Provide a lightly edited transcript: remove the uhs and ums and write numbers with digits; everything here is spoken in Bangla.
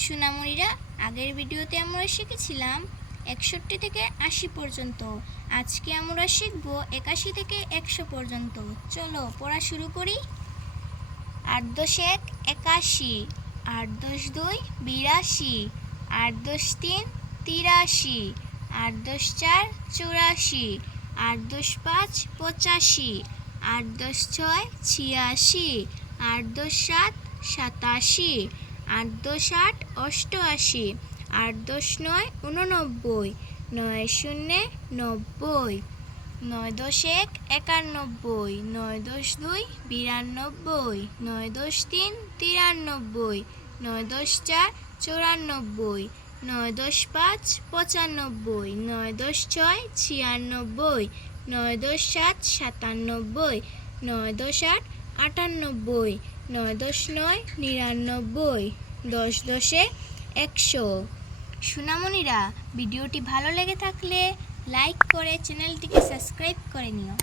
সোনামণিরা, আগের ভিডিওতে আমরা শিখেছিলাম 61 থেকে 80 পর্যন্ত। আজকে আমরা শিখব 81 থেকে 100 পর্যন্ত। চলো পড়া শুরু করি। 8 × 1 = 81, 8 × 2 = 82, 8 × 3 = 83, 8 × 4 = 84, 8 × 5 = 85, 8 × 6 = 86, 8 × 7 = 87, 8 × 8 = 88, 8 × 9 = 89, 9 × 0 = 90, 9 × 1 = 91, 9 × 2 = 92, 9 × 3 = 93, 9 × 4 = 94, 9 × 5 = 95, 9 × 6 = 96, 9 × 7 = 97, 9 × 8 = 98, 9 × 9 = 99, 10 × 100। সোনামণিরা, ভিডিওটি ভালো লেগে থাকলে লাইক করে চ্যানেলটিকে সাবস্ক্রাইব করে নিও।